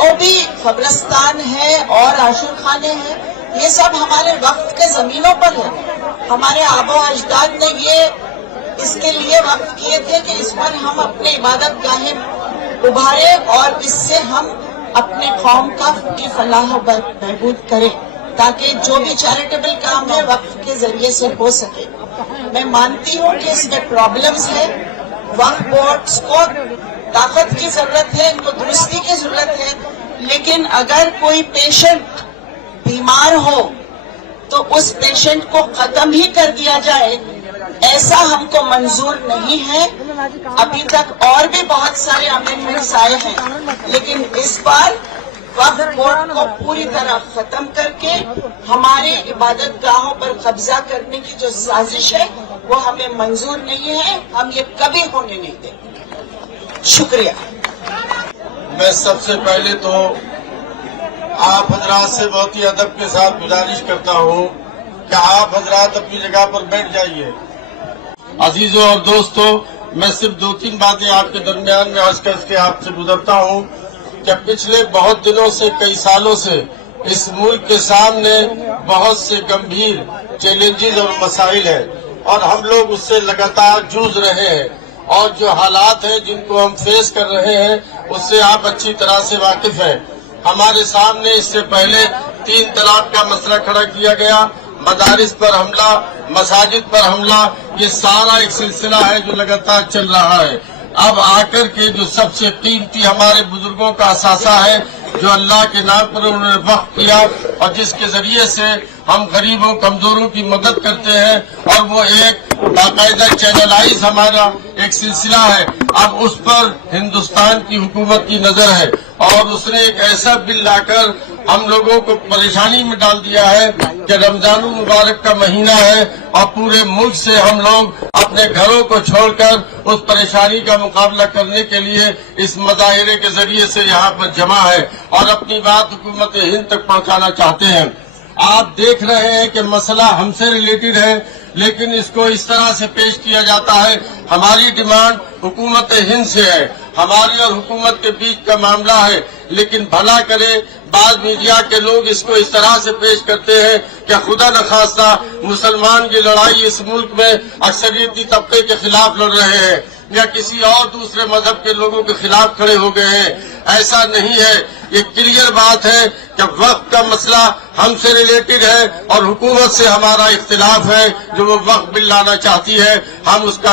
جو بھی قبرستان ہے اور عاشور خانے ہیں، یہ سب ہمارے وقت کے زمینوں پر ہے. ہمارے آبا و اجداد نے یہ اس کے لیے وقف کیے تھے کہ اس پر ہم اپنے عبادت گاہیں ابھارے اور اس سے ہم اپنے قوم کی فلاح و بہبود کریں، تاکہ جو بھی چیریٹیبل کام ہے وقف کے ذریعے سے ہو سکے. میں مانتی ہوں کہ اس میں پرابلمز ہے، وقف بورڈز کو طاقت کی ضرورت ہے، ان کو درستی کی ضرورت ہے، لیکن اگر کوئی پیشنٹ بیمار ہو تو اس پیشنٹ کو ختم ہی کر دیا جائے، ایسا ہم کو منظور نہیں ہے. ابھی تک اور بھی بہت سارے امینڈمنٹس آئے ہیں، لیکن اس بار وقف بورڈ کو پوری طرح ختم کر کے ہمارے عبادت گاہوں پر قبضہ کرنے کی جو سازش ہے وہ ہمیں منظور نہیں ہے. ہم یہ کبھی ہونے نہیں دیں گے. شکریہ. میں سب سے پہلے تو آپ حضرات سے بہت ہی ادب کے ساتھ گزارش کرتا ہوں کہ آپ حضرات اپنی جگہ پر بیٹھ جائیے. عزیزوں اور دوستوں، میں صرف 2-3 باتیں آپ کے درمیان میں عرض کر کے آپ سے گزرتا ہوں کہ پچھلے بہت دنوں سے، کئی سالوں سے اس ملک کے سامنے بہت سے گمبھیر چیلنجز اور مسائل ہیں اور ہم لوگ اس سے لگاتار جوجھ رہے ہیں، اور جو حالات ہیں جن کو ہم فیس کر رہے ہیں اس سے آپ اچھی طرح سے واقف ہیں. ہمارے سامنے اس سے پہلے 3 طلاق کا مسئلہ کھڑا کیا گیا، مدارس پر حملہ، مساجد پر حملہ، یہ سارا ایک سلسلہ ہے جو لگاتار چل رہا ہے. اب آ کر کے جو سب سے قیمتی ہمارے بزرگوں کا اثاثہ ہے جو اللہ کے نام پر انہوں نے وقف کیا اور جس کے ذریعے سے ہم غریبوں کمزوروں کی مدد کرتے ہیں، اور وہ ایک باقاعدہ چینلائز ہمارا ایک سلسلہ ہے. اب اس پر ہندوستان کی حکومت کی نظر ہے اور اس نے ایک ایسا بل لا کر ہم لوگوں کو پریشانی میں ڈال دیا ہے کہ رمضان المبارک کا مہینہ ہے اور پورے ملک سے ہم لوگ اپنے گھروں کو چھوڑ کر اس پریشانی کا مقابلہ کرنے کے لیے اس مظاہرے کے ذریعے سے یہاں پر جمع ہے اور اپنی بات حکومت ہند تک پہنچانا چاہتے ہیں. آپ دیکھ رہے ہیں کہ مسئلہ ہم سے ریلیٹڈ ہے، لیکن اس کو اس طرح سے پیش کیا جاتا ہے ہماری ڈیمانڈ حکومت ہند سے ہے، ہماری اور حکومت کے بیچ کا معاملہ ہے. لیکن بھلا کرے بعض میڈیا کے لوگ اس کو اس طرح سے پیش کرتے ہیں کہ خدا نخواستہ مسلمان کی لڑائی اس ملک میں اکثریتی طبقے کے خلاف لڑ رہے ہیں یا کسی اور دوسرے مذہب کے لوگوں کے خلاف کھڑے ہو گئے ہیں. ایسا نہیں ہے. یہ کلیئر بات ہے کہ وقف کا مسئلہ ہم سے ریلیٹڈ ہے اور حکومت سے ہمارا اختلاف ہے جو وہ وقف بل لانا چاہتی ہے. ہم اس کا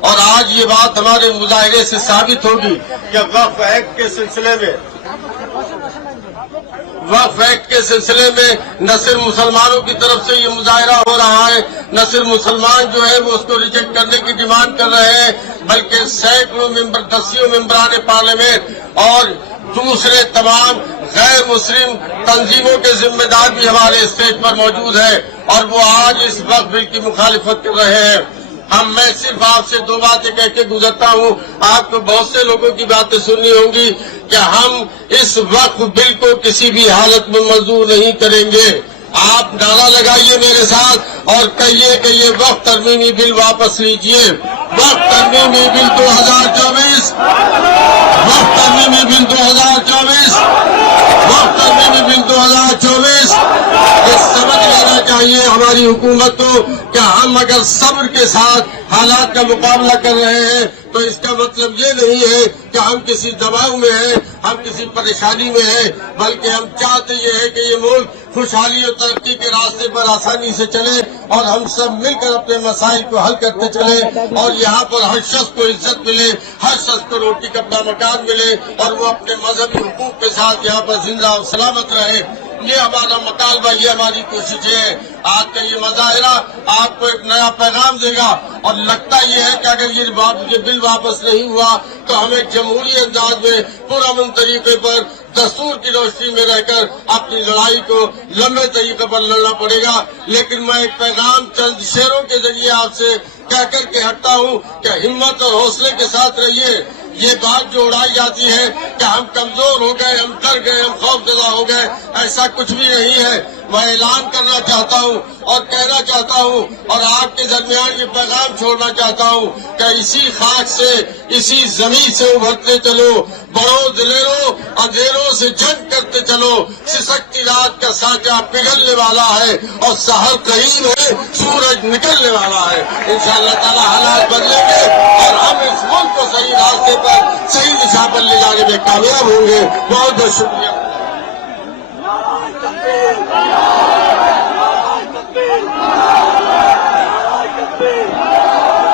اور آج یہ بات ہمارے مظاہرے سے ثابت ہوگی کہ وقف ایکٹ کے سلسلے میں نہ صرف مسلمانوں کی طرف سے یہ مظاہرہ ہو رہا ہے، نہ صرف مسلمان جو ہے وہ اس کو ریجیکٹ کرنے کی ڈیمانڈ کر رہے ہیں، بلکہ سینکڑوں دسیوں ممبران پارلیمنٹ اور دوسرے تمام غیر مسلم تنظیموں کے ذمہ دار بھی ہمارے اسٹیج پر موجود ہیں اور وہ آج اس وقف بل کی مخالفت کر رہے ہیں. میں صرف آپ سے 2 باتیں کہہ کے گزرتا ہوں. آپ کو بہت سے لوگوں کی باتیں سننی ہوں گی کہ ہم اس وقف بل کو کسی بھی حالت میں منظور نہیں کریں گے. آپ نعرہ لگائیے میرے ساتھ اور کہیے کہ یہ وقف ترمیمی بل واپس لیجئے. وقف ترمیمی بل 2024، وقف ترمیمی بل 2024، وقف ترمیمی بل 2024. یہ سمجھ لینا چاہیے ہماری حکومت کو کہ ہم اگر صبر کے ساتھ حالات کا مقابلہ کر رہے ہیں تو اس کا مطلب یہ نہیں ہے کہ ہم کسی دباؤ میں ہیں، ہم کسی پریشانی میں ہیں، بلکہ ہم چاہتے یہ ہے کہ یہ ملک خوشحالی اور ترقی کے راستے پر آسانی سے چلے اور ہم سب مل کر اپنے مسائل کو حل کرتے چلے اور یہاں پر ہر شخص کو عزت ملے، ہر شخص کو روٹی کپڑا مکان ملے اور وہ اپنے مذہبی حقوق کے ساتھ یہاں پر زندہ اور سلامت رہے. یہ ہمارا مطالبہ، یہ ہماری کوشش ہے. آج کا یہ مظاہرہ آپ کو ایک نیا پیغام دے گا اور لگتا یہ ہے کہ اگر یہ بل واپس نہیں ہوا تو ہمیں جمہوری انداز میں پرامن طریقے پر دستور کی روشنی میں رہ کر اپنی لڑائی کو لمبے طریقے پر لڑنا پڑے گا. لیکن میں ایک پیغام چند شعروں کے ذریعے آپ سے کہہ کر کے ہٹتا ہوں کہ ہمت اور حوصلے کے ساتھ رہیے. یہ بات جو اڑائی جاتی ہے کہ ہم کمزور ہو گئے، ہم ڈر گئے، ہم خوف زدہ ہو گئے، ایسا کچھ بھی نہیں ہے. میں اعلان کرنا چاہتا ہوں اور کہنا چاہتا ہوں اور آپ کے درمیان یہ پیغام چھوڑنا چاہتا ہوں کہ اسی خاک سے، اسی زمین سے ابھرتے چلو، بڑوں دلیروں اندھیروں سے جنگ کرتے چلو، سسکتی رات کا سانچہ پگھلنے والا ہے اور سحر قریب ہے، سورج نکلنے والا ہے۔ انشاءاللہ تعالی حالات بدلیں گے اور ہم اس ملک کو صحیح راستے پر، صحیح دشا پر لے جانے میں کامیاب ہوں گے۔ بہت بہت شکریہ۔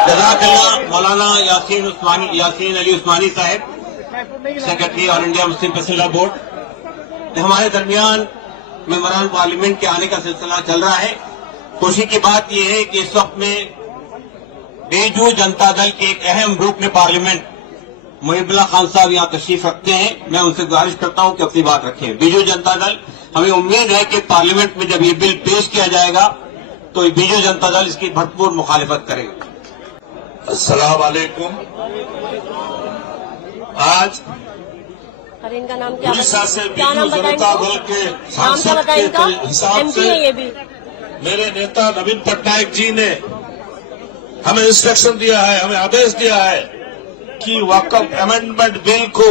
جزاک اللہ مولانا یاسین علی عثمانی صاحب، سیکرٹری آل انڈیا مسلم پیسنجر بورڈ۔ ہمارے درمیان ممبران پارلیمنٹ کے آنے کا سلسلہ چل رہا ہے۔ خوشی کی بات یہ ہے کہ اس وقت میں بیجو جنتا دل کے ایک اہم رکن پارلیمنٹ محب اللہ خان صاحب یہاں تشریف رکھتے ہیں۔ میں ان سے گزارش کرتا ہوں کہ اپنی بات رکھیں۔ بیجو جنتا دل، ہمیں امید ہے کہ پارلیمنٹ میں جب یہ بل پیش کیا جائے گا تو بیجو جنتا دل اس کی بھرپور مخالفت کرے گا۔ السلام علیکم۔ آج ان کا نام کیا اڑیسہ سے کیا نام بیجو بتائیں جنتا گے؟ دل کے نام کیا بتائیں سانسد ان کا؟ کے حساب ایم پی ہے سے یہ بھی۔ میرے نیتا نوین پٹنائک جی نے ہمیں انسٹرکشن دیا ہے، ہمیں آدیش دیا ہے کہ وقف امینڈمنٹ بل کو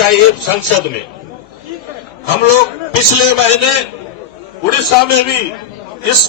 چاہیے سنسد میں۔ ہم لوگ پچھلے مہینے اڑیسہ میں بھی اس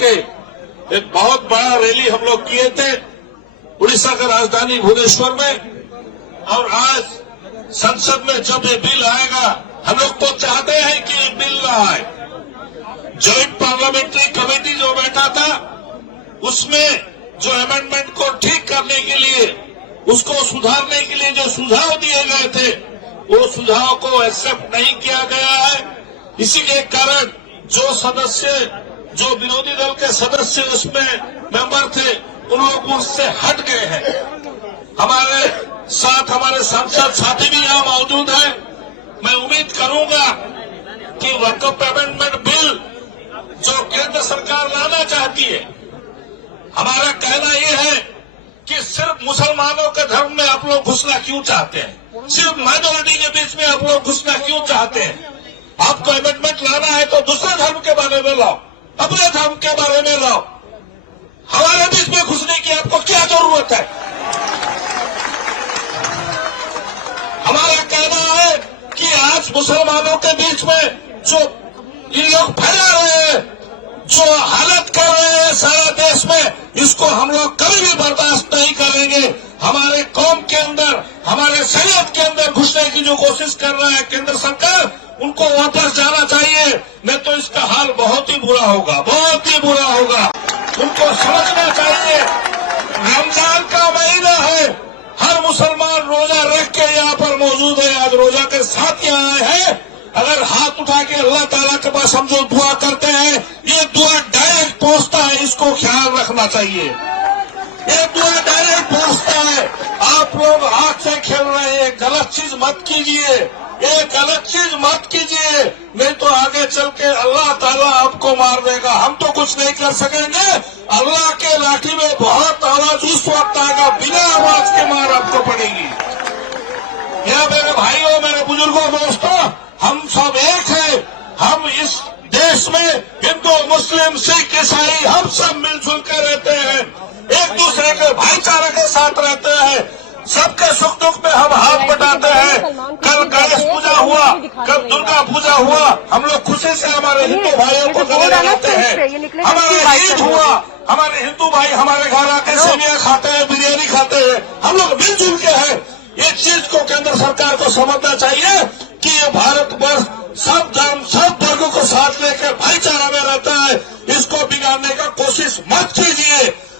کے ایک بہت بڑا ریلی ہم لوگ کیے تھے اڑیسہ کا راجدھانی بھونیشور میں، اور آج سنسد میں جب یہ بل آئے گا، ہم لوگ تو چاہتے ہیں کہ یہ بل نہ آئے۔ جوائنٹ پارلیمنٹری کمیٹی جو بیٹھا تھا، اس میں جو امینڈمنٹ کو ٹھیک کرنے کے لیے، اس کو سدھارنے کے لیے جو سجھاؤ دیے گئے تھے، وہ سجھاؤ کو ایکسپٹ نہیں کیا گیا ہے۔ اسی کے کارن جو سدسیہ، جو ورودھی دل کے سدسیہ اس میں ممبر تھے، ان لوگ اس سے ہٹ گئے ہیں۔ ہمارے ساتھ ہمارے سانسد ساتھی بھی یہاں موجود ہیں۔ میں امید کروں گا کہ وقف امینڈمنٹ بل جو کیندر سرکار لانا چاہتی ہے، ہمارا کہنا یہ ہے کہ صرف مسلمانوں کے دھرم میں آپ لوگ گھسنا کیوں چاہتے ہیں؟ صرف مائنورٹی کے بیچ میں آپ لوگ گھسنا کیوں چاہتے ہیں؟ آپ کو امینڈمنٹ لانا ہے تو دوسرے دھرم کے بارے میں لاؤ، اپنے دھرم کے بارے میں لاؤ۔ ہمارے بیچ میں گھسنے کی آپ کو کیا ضرورت ہے؟ ہمارا کہنا ہے کہ آج مسلمانوں کے بیچ میں جو یہ لوگ پھیلا رہے ہیں، جو حالت کر رہے ہیں سارا دیش میں، اس کو ہم لوگ کبھی بھی برداشت نہیں کریں گے۔ ہمارے قوم کے اندر، ہمارے شریعت کے اندر گھسنے کی جو کوشش کر رہا ہے کیندر سرکار، ان کو واپس جانا چاہیے، نہیں تو اس کا حال بہت ہی برا ہوگا، بہت ہی برا ہوگا۔ ان کو سمجھنا چاہیے رمضان کا مہینہ ہے، ہر مسلمان روزہ رکھ کے یہاں پر موجود ہے، آج روزہ کے ساتھ یہاں آئے ہیں۔ اگر ہاتھ اٹھا کے اللہ تعالیٰ کے پاس ہم جو دعا کرتے ہیں، یہ دعا ڈائریکٹ پہنچتا ہے، اس کو خیال رکھنا چاہیے۔ یہ دعا ڈائریکٹ پہنچتا ہے۔ آپ لوگ ہاتھ سے کھیل رہے ہیں، غلط چیز مت کیجیے، یہ غلط چیز مت کیجیے، نہیں تو آگے چل کے اللہ تعالیٰ آپ کو مار دے گا۔ ہم تو کچھ نہیں کر سکیں گے، اللہ کے لاٹھی میں بہت آواز اس وقت آئے گا، بنا آواز کے مار آپ کو پڑے گی۔ یہ میرے بھائیوں، میرے بزرگوں، دوستوں، ہم سب ایک ہیں۔ ہم اس دیش میں ہندو، مسلم، سکھ، عیسائی، ہم سب مل جل کے رہتے ہیں، ایک دوسرے کے بھائی چارے کے ساتھ رہتے ہیں، سب کے سکھ دکھ میں ہم ہاتھ بٹاتے ہیں۔ کل گنیش پوجا ہوا، کل درگا پوجا ہوا، ہم لوگ خوشی سے ہمارے ہندو بھائیوں کو گلے لگاتے ہیں۔ ہمارا عید ہوا، ہمارے ہندو بھائی ہمارے گھر آ کے سیویاں کھاتے ہیں، بریانی کھاتے ہیں، ہم لوگ مل جل کے ہیں۔ ایک چیز کو کیندر سرکار کو سمجھنا چاہیے کہ یہ بھارت ورش سب دھرم، سب ورگوں کو ساتھ لے کے بھائی چارہ میں رہتا ہے، اس کو بگاڑنے کا کوشش مت کیجیے۔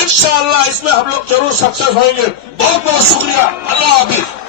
انشاءاللہ اس میں ہم لوگ ضرور سکسیس ہوئیں گے۔ بہت بہت شکریہ، اللہ حافظ۔